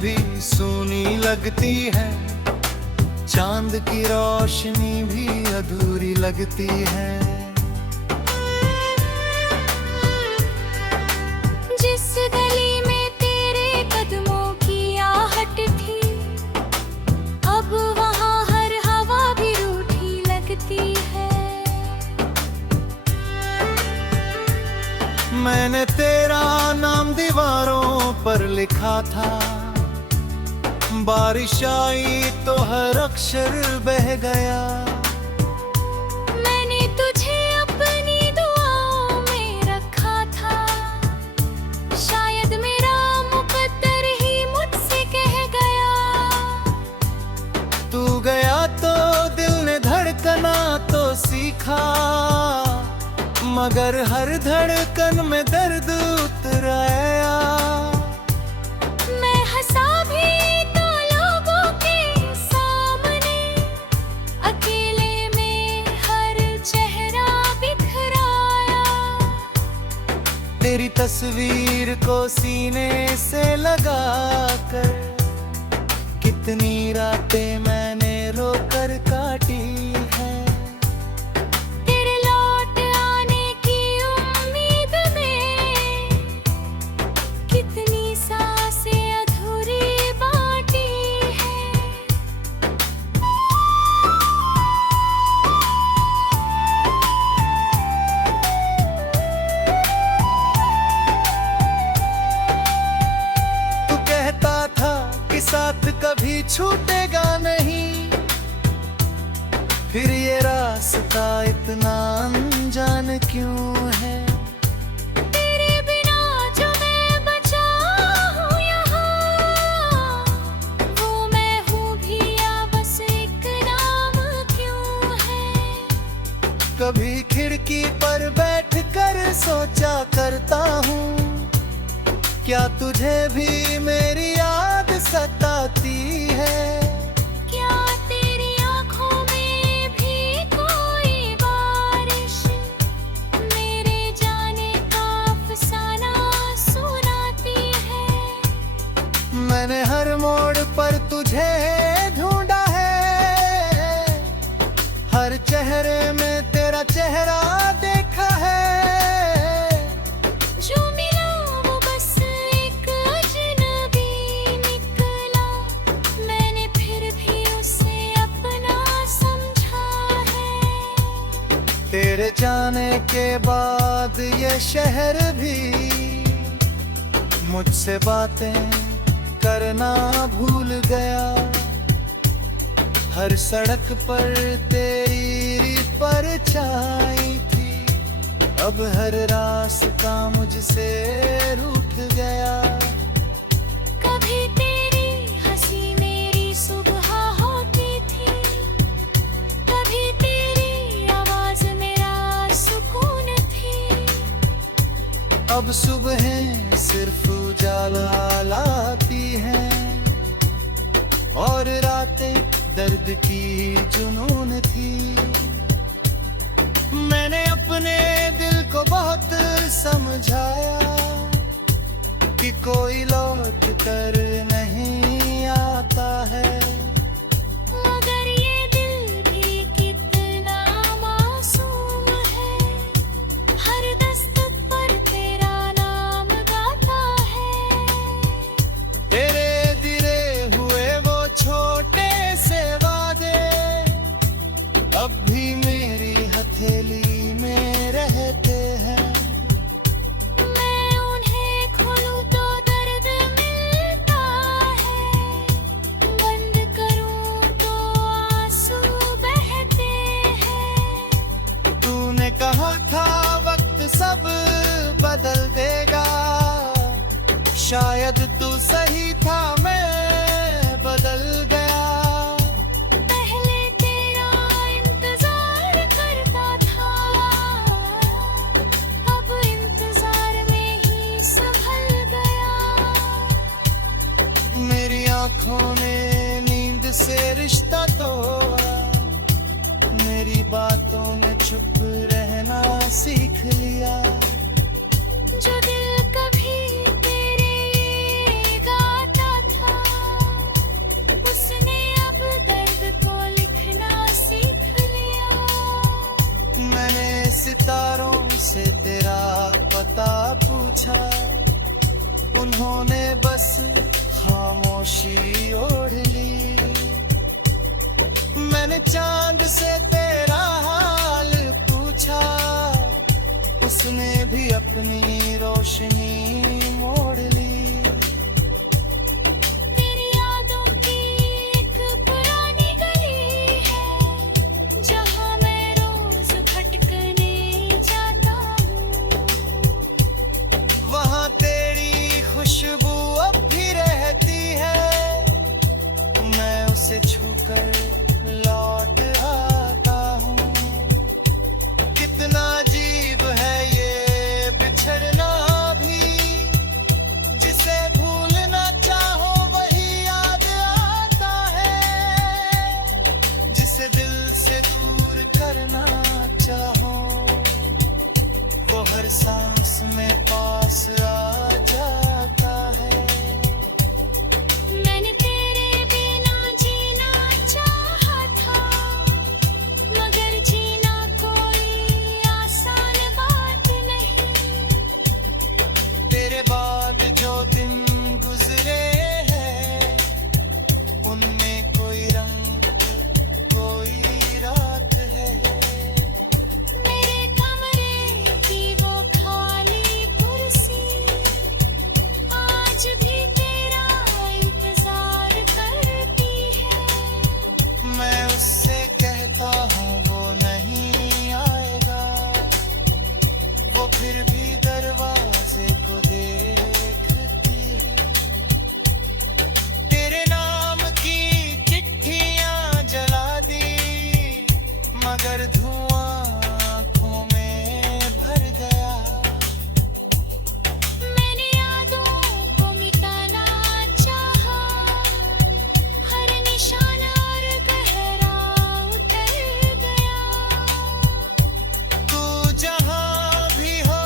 भी सूनी लगती है, चांद की रोशनी भी अधूरी लगती है। जिस गली में तेरे कदमों की आहट थी, अब वहाँ हर हवा भी रूठी लगती है। मैंने तेरा नाम दीवारों पर लिखा था, बारिश आई तो हर अक्षर बह गया। मैंने तुझे अपनी दुआओं में रखा था, शायद मेरा मुकद्दर ही मुझसे कह गया। तू गया तो दिल ने धड़कना तो सीखा, मगर हर धड़कन में दर्द उतर आया। मैं हंसा भी तो लोगों के सामने, अकेले में हर चेहरा बिखराया। तेरी तस्वीर को सीने से लगा कर कितनी रातें मैंने रोकर काटी है। तेरे लौट आने की उम्मीद में कितनी सांसें अधूरी बाटी है। तू कहता था कि साथ कभी छूटेगा नहीं, फिर ये रास्ता इतना अनजान क्यों है। तेरे बिना जो मैं बचा हूँ यहाँ, वो मैं हूँ भी या बस एक नाम क्यों है। कभी खिड़की पर बैठकर सोचा करता हूँ, क्या तुझे भी मेरी याद सताती है। क्या तेरी आँखों में भी कोई बारिश मेरे जाने का अफसाना सुनाती है। मैंने हर मोड़ पर तुझे ढूंढा है, हर चेहरे में तेरा चेहरा देखा है। जो मिला वो बस एक अजनबी निकला, मैंने फिर भी उसे अपना समझा है। तेरे जाने के बाद ये शहर भी मुझसे बातें करना भूल गया। हर सड़क पर तेरी परछाई थी, अब हर रास्ता मुझसे रूठ गया। कभी तेरी हंसी मेरी सुबह होती थी, कभी तेरी आवाज मेरा सुकून थी। अब सुबहें सिर्फ उजाला लाती हैं, और रातें दर्द की जुनून थी। मैंने अपने दिल को बहुत समझाया कि कोई लौट कर नहीं आता है। मगर ये दिल भी कितना मासूम है, हर दस्तक पर तेरा नाम गाता है। तेरे दिले हुए वो छोटे से वादे अब भी मेरी हथेली में रहते हैं। मैं उन्हें खोलूं तो दर्द मिलता है, बंद करूं तो आंसू बहते हैं। तूने कहा था वक्त सब बदल देगा, शायद तू सही था, मैं बदल गया। पहले तेरा इंतजार करता था, अब इंतजार में ही संभल गया। मेरी आंखों ने नींद से रिश्ता तोड़ा, मेरी बातों ने चुप रहना सीख लिया। जो दिल कभी तेरे गाता था, पता पूछा, उन्होंने बस खामोशी ओढ़ ली। मैंने चांद से तेरा हाल पूछा, उसने भी अपनी रोशनी मोड़ ली। तेरी यादों की एक पुरानी गली है, जहाँ मैं रोज भटकने जाता हूँ। वहाँ तेरी खुशबू अब भी रहती है, मैं उसे छूकर लौट आता हूँ। कितना अजीब है ये बिछड़ना भी, जिसे भूलना चाहो वही याद आता है, जिसे दिल से दूर करना चाहो वो हर सांस में पास आ जाता है। मैंने तेरे बिना जीना चाहा था, मगर जीना कोई आसान बात नहीं। तेरे बाद जो दिन गुजरे हैं, उनमें कोई रंग कोई रात है। मेरे कमरे की वो खाली कुर्सी आज भी तेरा इंतजार करती है। मैं उससे कहता हूँ वो नहीं आएगा, वो फिर भी दरवाजे को देखती है। तेरे नाम की चिट्ठियाँ जला दी, मगर धुआं आँखों में भर गया। मैंने यादों को मिटाना चाहा, हर निशान और गहरा उतर गया। तू जहाँ भी हो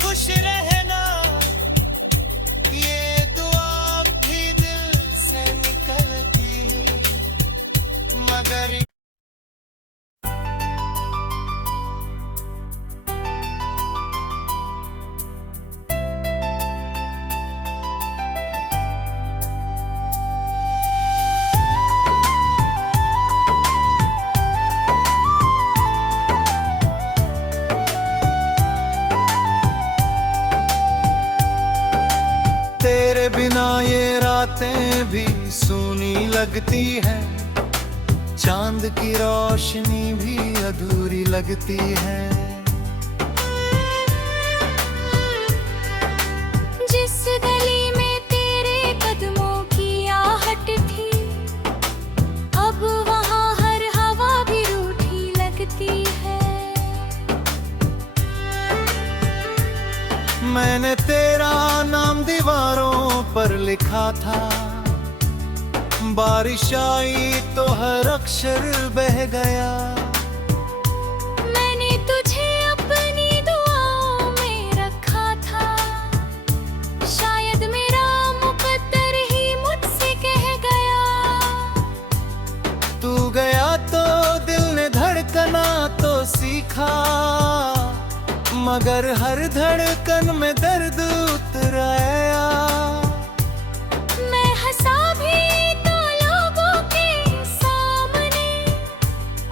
खुश रहना, ये दुआ भी दिल से निकलती है, मगर तेरे बिना ये रातें भी सूनी लगती हैं, चांद की रोशनी भी अधूरी लगती है। जिस गली में तेरे कदमों की आहट थी, अब वहाँ हर हवा भी रूठी लगती है। मैंने तेरा नाम दीवारों पर लिखा था, बारिश आई तो हर अक्षर बह गया। मैंने तुझे अपनी दुआओं में रखा था, शायद मेरा मुकद्दर ही मुझसे कह गया। तू गया तो दिल ने धड़कना तो सीखा, मगर हर धड़कन में दर्द उतर आया। मैं हंसा भी तो लोगों के सामने,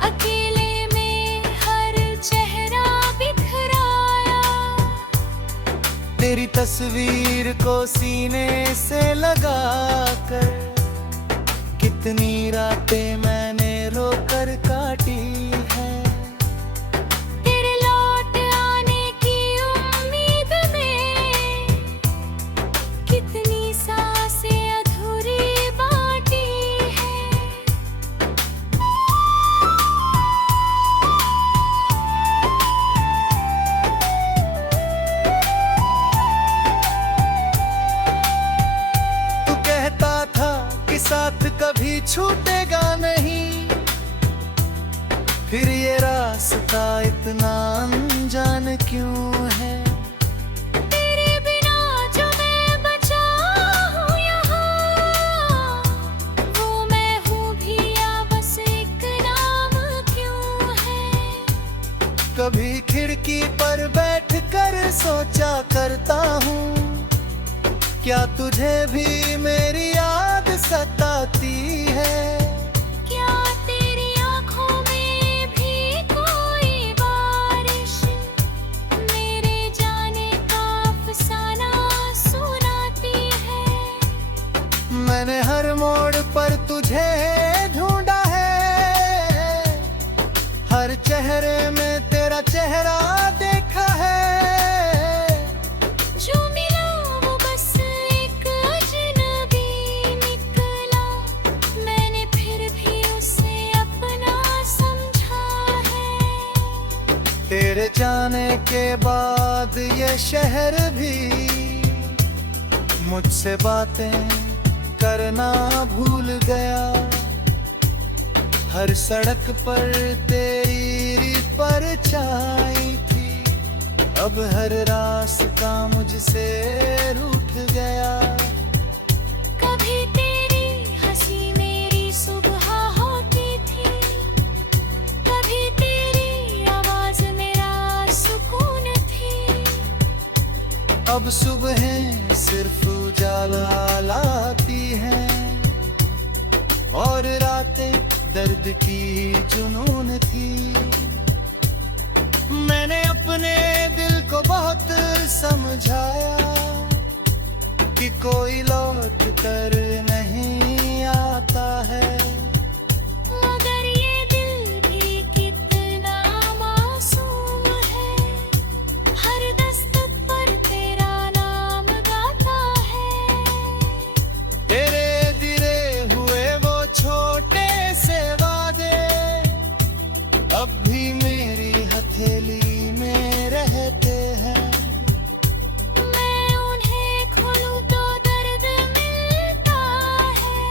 अकेले में हर चेहरा बिखराया। तेरी तस्वीर को सीने से लगा कर, कितनी रातें मैंने रोकर काटी है। तेरे लौट आने की उम्मीद में कितनी सांसें अधूरी बाटी है। तू कहता था कि साथ कभी छूटेगा नहीं, फिर ये रास्ता इतना अनजान क्यों है। तेरे बिना जो मैं बचा हूँ यहाँ, वो मैं हूँ भी या बस एक नाम क्यों है। कभी खिड़की पर बैठ कर सोचा करता हूँ, क्या तुझे भी मेरी याद सताती है? क्या तेरी आँखों में भी कोई बारिश मेरे जाने का अफसाना सुनाती है? मैंने हर मोड़ पर तुझे ढूंढा है, हर चेहरे में तेरा चेहरा देखा है। जो मिला वो बस एक अजनबी निकला, मैंने फिर भी उसे अपना समझा है। तेरे जाने के बाद ये शहर भी मुझसे बातें करना भूल गया। हर सड़क पर तेरी परछाई थी, अब हर रास्ता मुझसे रूठ गया। कभी तेरी हंसी मेरी सुबह होती थी, कभी तेरी आवाज मेरा सुकून थी। अब सुबहें सिर्फ उजाला लाती हैं और रातें दर्द की जुनून थी। मैंने अपने दिल को बहुत समझाया कि कोई लौट कर नहीं आता है, मगर ये दिल भी कितना मासूम है, हर दस्तक पर तेरा नाम गाता है। तेरे दिले हुए वो छोटे से वादे अब भी मेरी हथेली में रहते हैं। मैं उन्हें खोलूं तो दर्द मिलता है,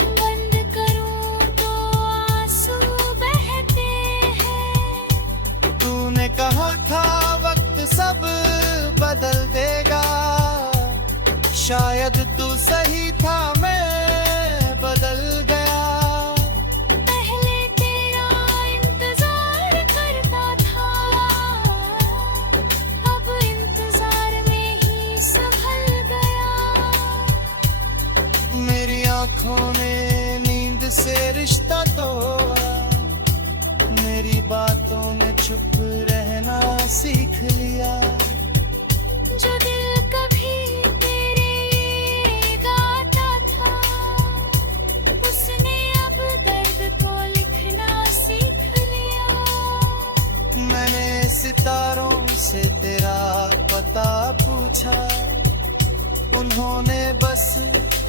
बंद करूं तो आंसू बहते हैं। तूने कहा था वक्त सब बदल देगा, शायद तू सही था, मैं बदल गया। पहले तेरा इंतजार करता था, अब इंतजार में ही संभल गया। मेरी आंखों ने नींद से रिश्ता तोड़ा, मेरी बातों ने चुप रहना सीख लिया। जो दिल कभी तेरे लिए गाता था, उसने अब दर्द को लिखना सीख लिया। मैंने सितारों से तेरा पता पूछा, उन्होंने बस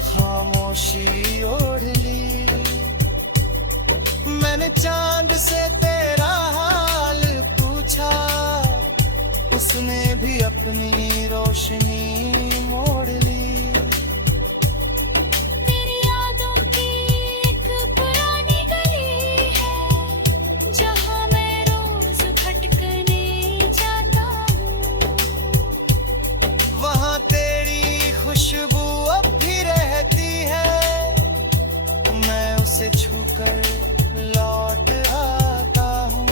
खामोशी ओढ़ ली। मैंने चांद से तेरा हाल पूछा, उसने भी अपनी रोशनी मोड़ ली। तेरी यादों की एक पुरानी गली है, जहाँ मैं रोज भटकने जाता हूँ। वहाँ तेरी खुशबू अब भी रहती है, मैं उसे छूकर लौट आता हूँ।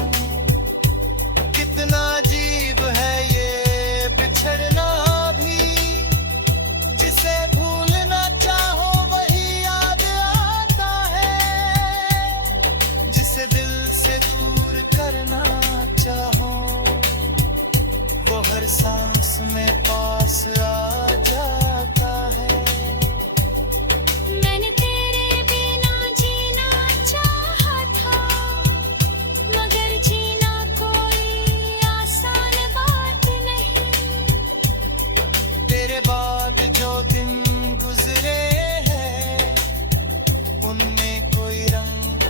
कितना अजीब है ये बिछड़ना भी, जिसे भूलना चाहो वही याद आता है, जिसे दिल से दूर करना चाहो वो हर सांस में पास आ जाता है। मैंने तेरे बिना जीना चाहा था, मगर जीना कोई आसान बात नहीं। तेरे बाद जो दिन गुजरे हैं, उनमें कोई रंग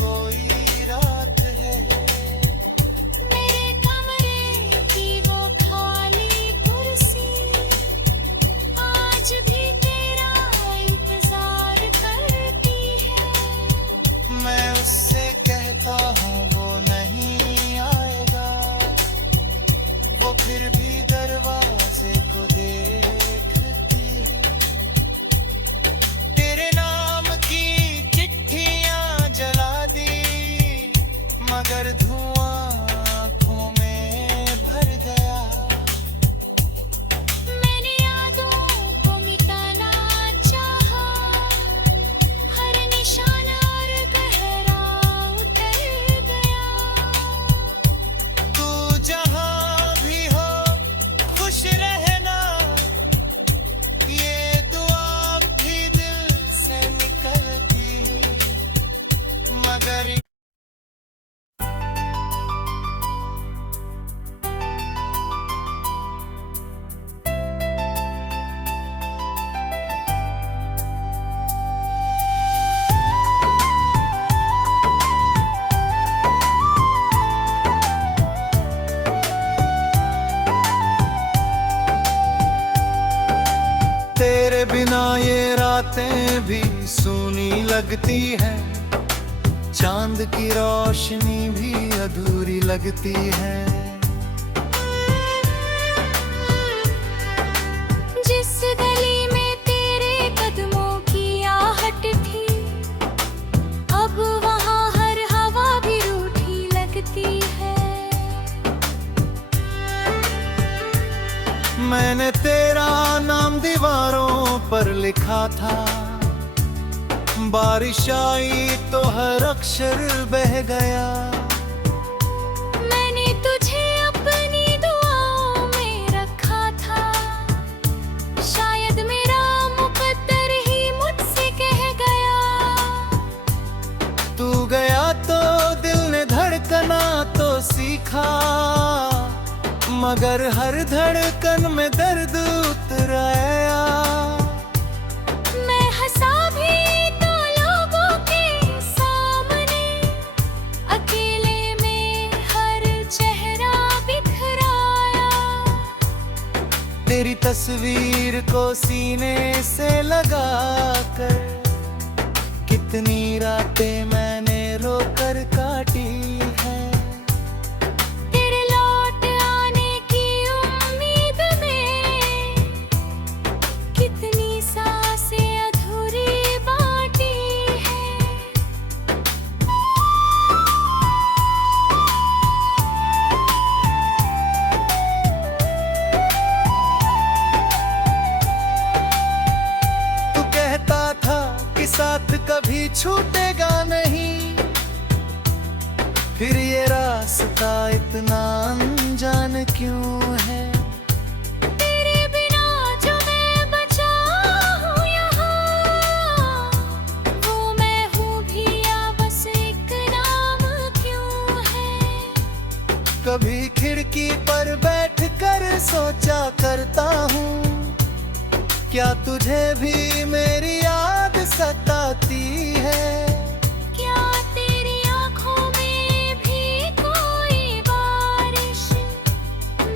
कोई रात है। मेरे कमरे की वो खाली कुर्सी आज भी तेरा इंतजार करती है। मैं उससे कहता हूँ वो नहीं आएगा, वो फिर भी दरवाजे को देखती है। तेरे नाम की चिट्ठियाँ जला दी, मगर धुआं आँखों में भर गया। भी सूनी लगती है, चांद की रोशनी भी अधूरी लगती है। जिस गली में तेरे कदमों की आहट थी, अब वहाँ हर हवा भी रूठी लगती है। मैंने तेरा नाम दीवारों पर लिखा था, बारिश आई तो हर अक्षर बह गया। मैंने तुझे अपनी दुआओं में रखा था, शायद मेरा मुकद्दर ही मुझसे कह गया। तू गया तो दिल ने धड़कना तो सीखा, मगर हर धड़कन में दर्द उतर आया। मैं हंसा भी तो लोगों के सामने, अकेले में हर चेहरा बिखराया। तेरी तस्वीर को सीने से लगा कर कितनी रातें मैंने रोकर काटी है। तेरे लौट आने की उम्मीद में कितनी सांसें अधूरी बाटी है। तू कहता था कि साथ कभी छूटेगा नहीं, फिर ये रास्ता इतना अनजान क्यों है। तेरे बिना जो मैं बचा हूँ यहाँ, वो मैं हूँ भी या बस एक नाम क्यों है। कभी खिड़की पर बैठकर सोचा करता हूँ, क्या तुझे भी मेरी याद सताती है। क्या तेरी आँखों में भी कोई बारिश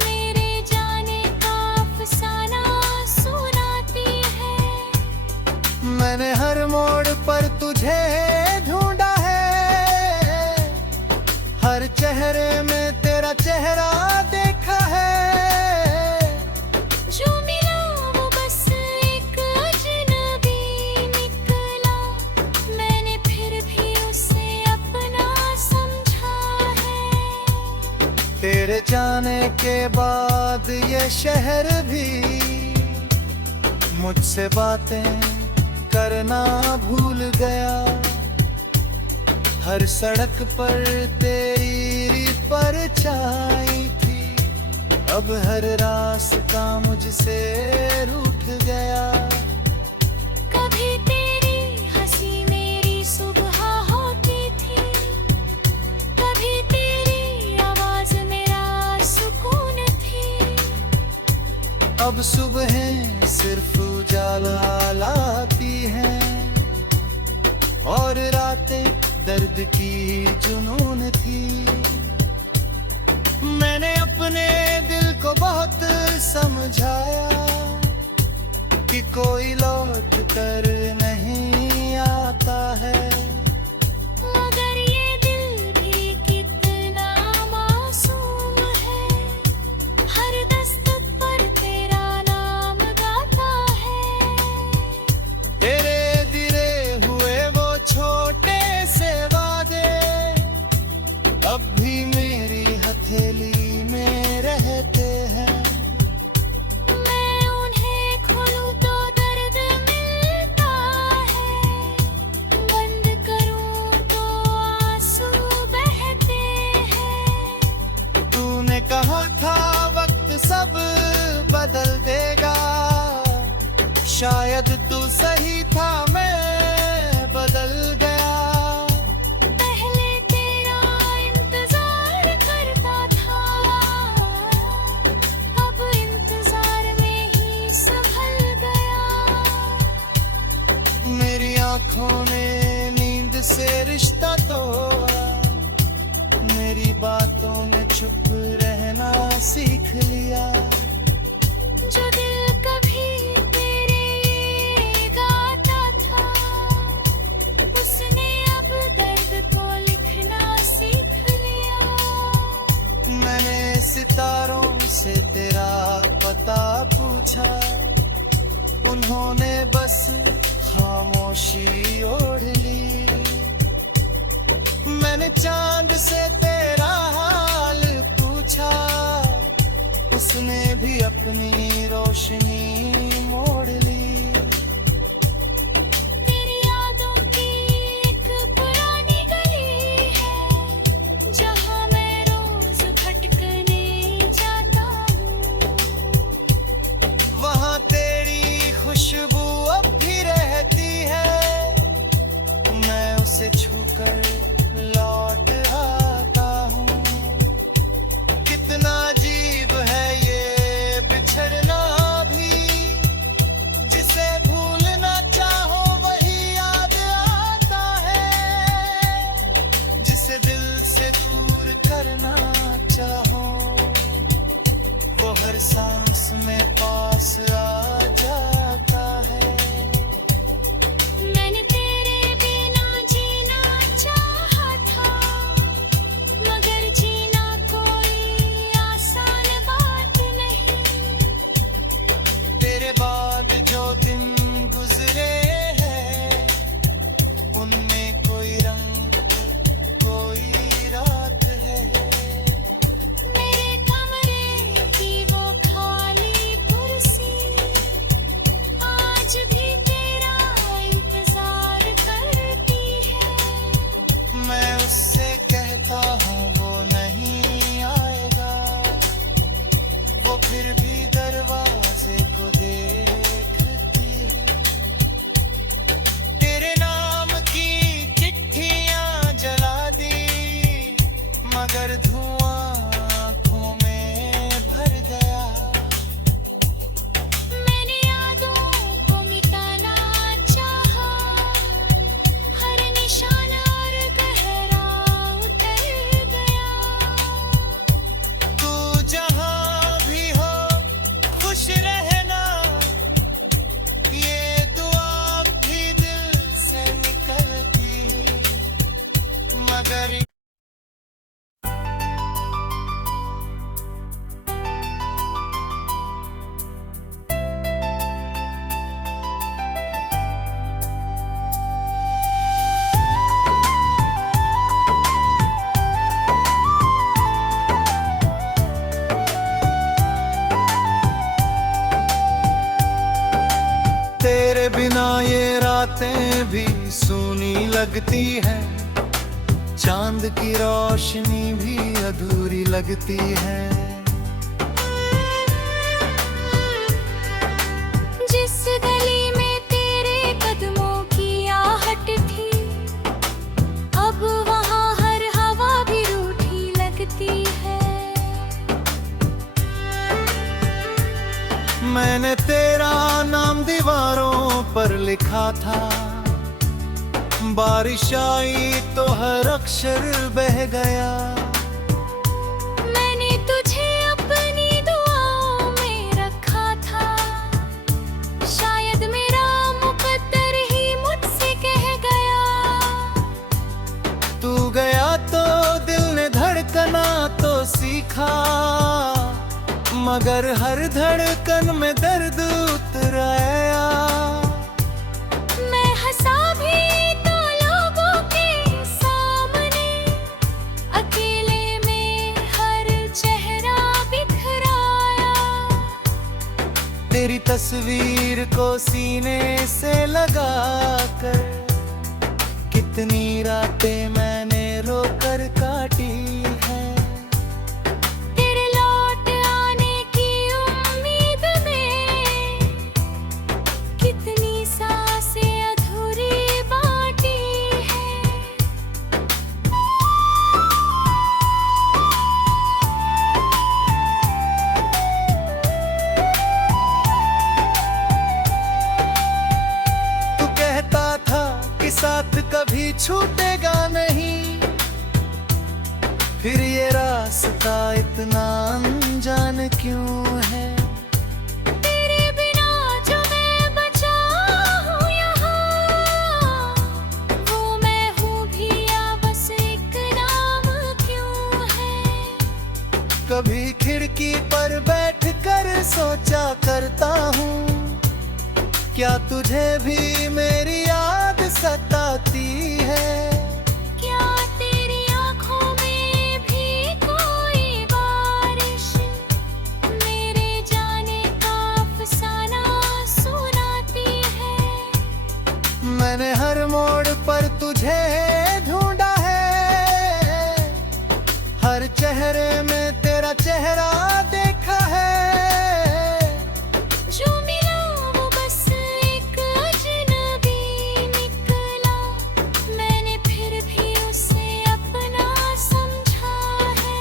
मेरे जाने का अफसाना सुनाती है। मैंने हर मोड़ पर तुझे ढूंढा है, हर चेहरे में तेरा चेहरा देखा है। जो मिला वो बस एक अजनबी निकला, मैंने फिर भी उसे अपना समझा है। तेरे जाने के बाद ये शहर भी मुझसे बातें करना भूल गया। हर सड़क पर तेरी परछाई थी, अब हर रास्ता मुझसे रूठ गया। कभी तेरी हंसी मेरी सुबह होती थी, कभी तेरी आवाज मेरा सुकून थी। अब सुबहें सिर्फ उजाला लाती हैं, और रातें दर्द की जुनून थी। मैंने अपने दिल को बहुत समझाया कि कोई लौट कर नहीं आता है। मगर ये दिल भी कितना मासूम है, हर दस्तक पर तेरा नाम गाता है। तेरे दिले हुए वो छोटे से वादे अब भी मेरी हथेली में रहते हैं। मैं उन्हें खोलूं तो दर्द मिलता है, बंद करूं तो आंसू बहते हैं। तूने कहा था वक्त सब बदल देगा, शायद तू सही था, मैं बदल गया। पहले तेरा इंतजार करता था, अब इंतजार में ही संभल गया। मेरी आंखों ने नींद से रिश्ता तोड़ा, मेरी बातों ने चुप रहना सीख लिया। जो दिल कभी तेरे गाता था, रास्ता पूछा, उन्होंने बस खामोशी ओढ़ ली। मैंने चांद से तेरा हाल पूछा, उसने भी अपनी रोशनी मोड़ ली। तेरी यादों की एक पुरानी गली है, जहाँ मैं रोज भटकने जाता हूँ। वहाँ तेरी खुशबू अब भी रहती है, मैं उसे छूकर लौट आता हूँ। कितना अजीब है ये बिछड़ना भी, जिसे भूलना चाहो वही याद आता है, जिसे दिल से दूर करना चाहो वो हर सांस में पास आ जाता है। मैंने तेरे बिना जीना चाहा था, मगर जीना कोई आसान बात नहीं। तेरे बाद जो दिन गुजरे हैं, उनमें कोई रंग कोई रात है। मेरे कमरे की वो खाली कुर्सी आज भी तेरा इंतजार करती है। मैं उससे कहता हूँ वो नहीं आएगा, वो फिर भी दरवाजे को देखती है। तेरे नाम की चिट्ठियाँ जला दी, मगर धुआं आँखों में भर गया। मैंने यादों को मिटाना चाहा, हर निशान और गहरा उतर गया। तू जहाँ भी हो खुश रहना, ये दुआ भी दिल से निकलती, मगर तेरे बिना ये रातें भी सूनी लगती है, चांद की रोशनी भी अधूरी लगती है। जिस गली में तेरे कदमों की आहट थी, अब वहाँ हर हवा भी रूठी लगती है। मैंने तेरा नाम दीवारों पर लिखा था, बारिश आई तो हर अक्षर बह गया। मैंने तुझे अपनी दुआओं में रखा था, शायद मेरा मुकद्दर ही मुझसे कह गया। तू गया तो दिल ने धड़कना तो सीखा, मगर हर धड़कन में दर्द उतर आया। मैं हंसा भी तो लोगों के सामने, अकेले में हर चेहरा बिखराया। तेरी तस्वीर को सीने से लगा कर, कितनी रातें मैंने रोकर काटी है। तेरे लौट आने की उम्मीद में कितनी सांसें अधूरी बाटी है। तू कहता था कि साथ कभी छूटेगा नहीं, फिर ये रास्ता इतना अनजान क्यों है। तेरे बिना जो मैं बचा हूँ यहाँ, वो मैं हूँ भी या बस एक नाम क्यों है। कभी खिड़की पर बैठ कर सोचा करता हूँ, क्या तुझे भी मेरी याद सताती है? क्या तेरी आँखों में भी कोई बारिश मेरे जाने का अफसाना सुनाती है? मैंने हर मोड़ पर तुझे ढूंढा है, हर चेहरे में तेरा चेहरा देखा है। जो मिला वो बस एक अजनबी निकला, मैंने फिर भी उसे अपना समझा है।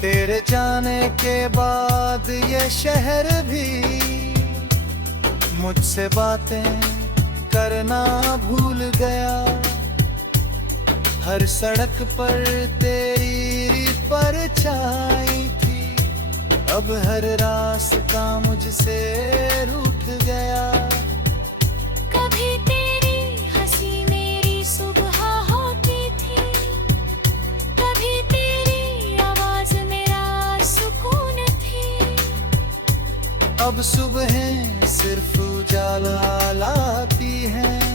तेरे जाने के बाद ये शहर भी मुझसे बातें करना भूल गया। हर सड़क पर तेरी परछाई थी, अब हर रास्ता मुझसे रूठ गया। कभी तेरी हंसी मेरी सुबह होती थी, कभी तेरी आवाज मेरा सुकून थी। अब सुबहें सिर्फ उजाला लाती हैं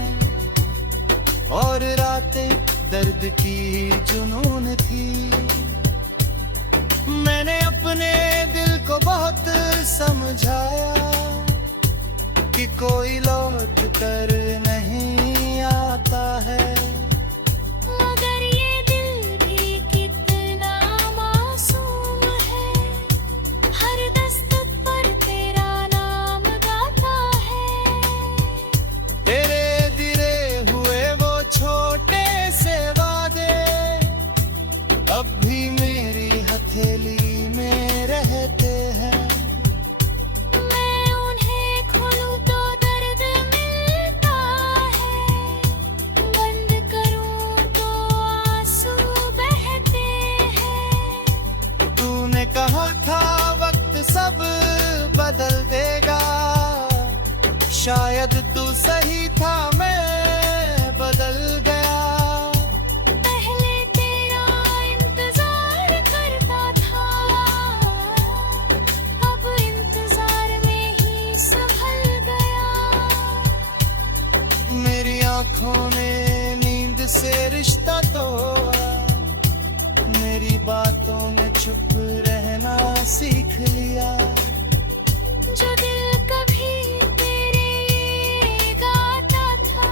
और रातें दर्द की जुनून थी। मैंने अपने दिल को बहुत समझाया कि कोई लौट कर नहीं आता है, मगर ये दिल भी कितना मासूम है, हर दस्तक पर तेरा नाम गाता है। तेरे दिले हुए वो छोटे से वादे अब भी मेरी हथेली में रहते हैं। मैं उन्हें खोलूं तो दर्द मिलता है, बंद करूं तो आंसू बहते हैं। तूने कहा था वक्त सब बदल देगा, शायद तू सही था, मैं बदल गया। पहले तेरा इंतजार करता था, अब इंतजार में ही संभल गया। मेरी आंखों ने नींद से रिश्ता तोड़ा, मेरी बातों में चुप रहना सीख लिया। जो दिल कभी तेरे गाता था,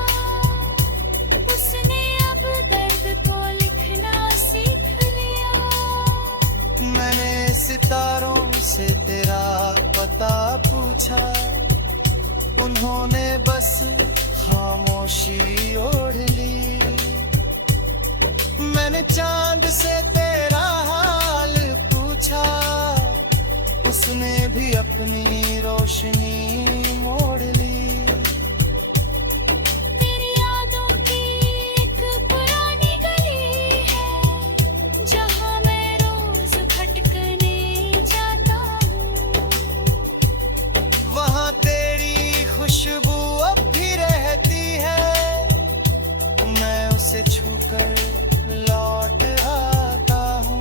उसने अब दर्द को लिखना सीख लिया। मैंने सितारों से तेरा पता पूछा, उन्होंने बस खामोशी ओढ़ ली। मैंने चांद से तेरा हाल पूछा, उसने भी अपनी रोशनी मोड़ ली। तेरी यादों की एक पुरानी गली है, जहाँ मैं रोज भटकने जाता हूँ। वहाँ तेरी खुशबू अब भी रहती है, मैं उसे छूकर लौट आता हूँ।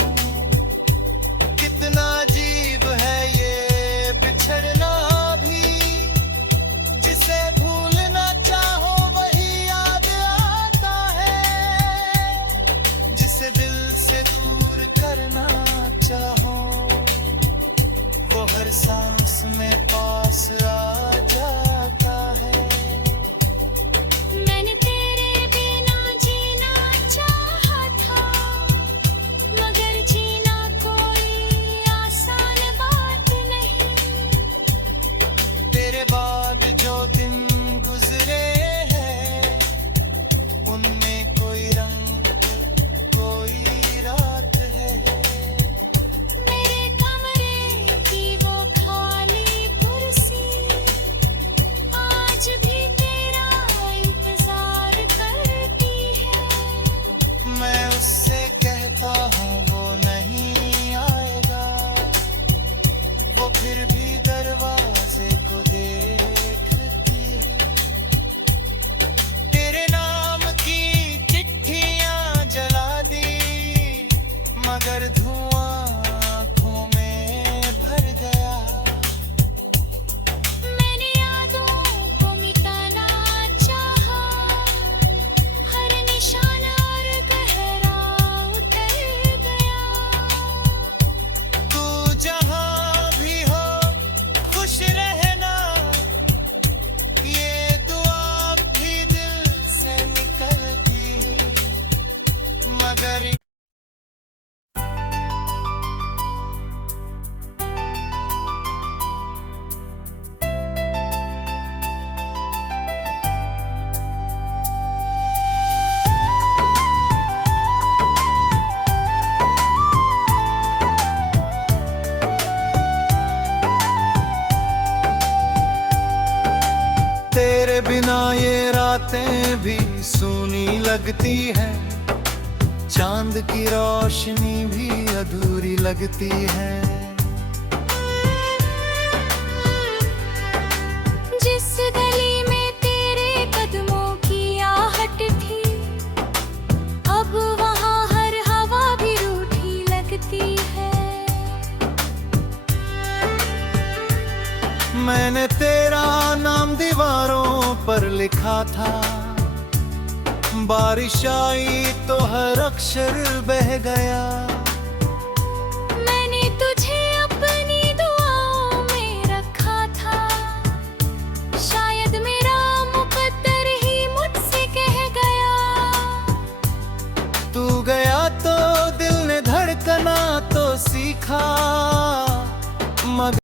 कितना अजीब है ये बिछड़ना भी, जिसे भूलना चाहो वही याद आता है, जिसे दिल से दूर करना चाहो वो हर सांस में पास आ जाता है। मैंने तेरे बिना जीना चाहा था, मगर जीना कोई आसान बात नहीं। तेरे बाद जो दिन गुजरे हैं, उनमें कोई रंग कोई रात है। मेरे कमरे की वो खाली कुर्सी आज भी तेरा इंतजार करती है। मैं उससे कहता हूँ वो नहीं आएगा, वो फिर भी दरवाजे को देखती है। तेरे नाम की चिट्ठियाँ जला दी, मगर धुआं आँखों में भर गया। भी सूनी लगती है, चांद की रोशनी भी अधूरी लगती है। जिस गली में तेरे कदमों की आहट थी, अब वहाँ हर हवा भी रूठी लगती है। मैंने तेरा नाम दीवारों पर लिखा था, बारिश आई तो हर अक्षर बह गया। मैंने तुझे अपनी दुआओं में रखा था, शायद मेरा मुकद्दर ही मुझसे कह गया। तू गया तो दिल ने धड़कना तो सीखा, मगर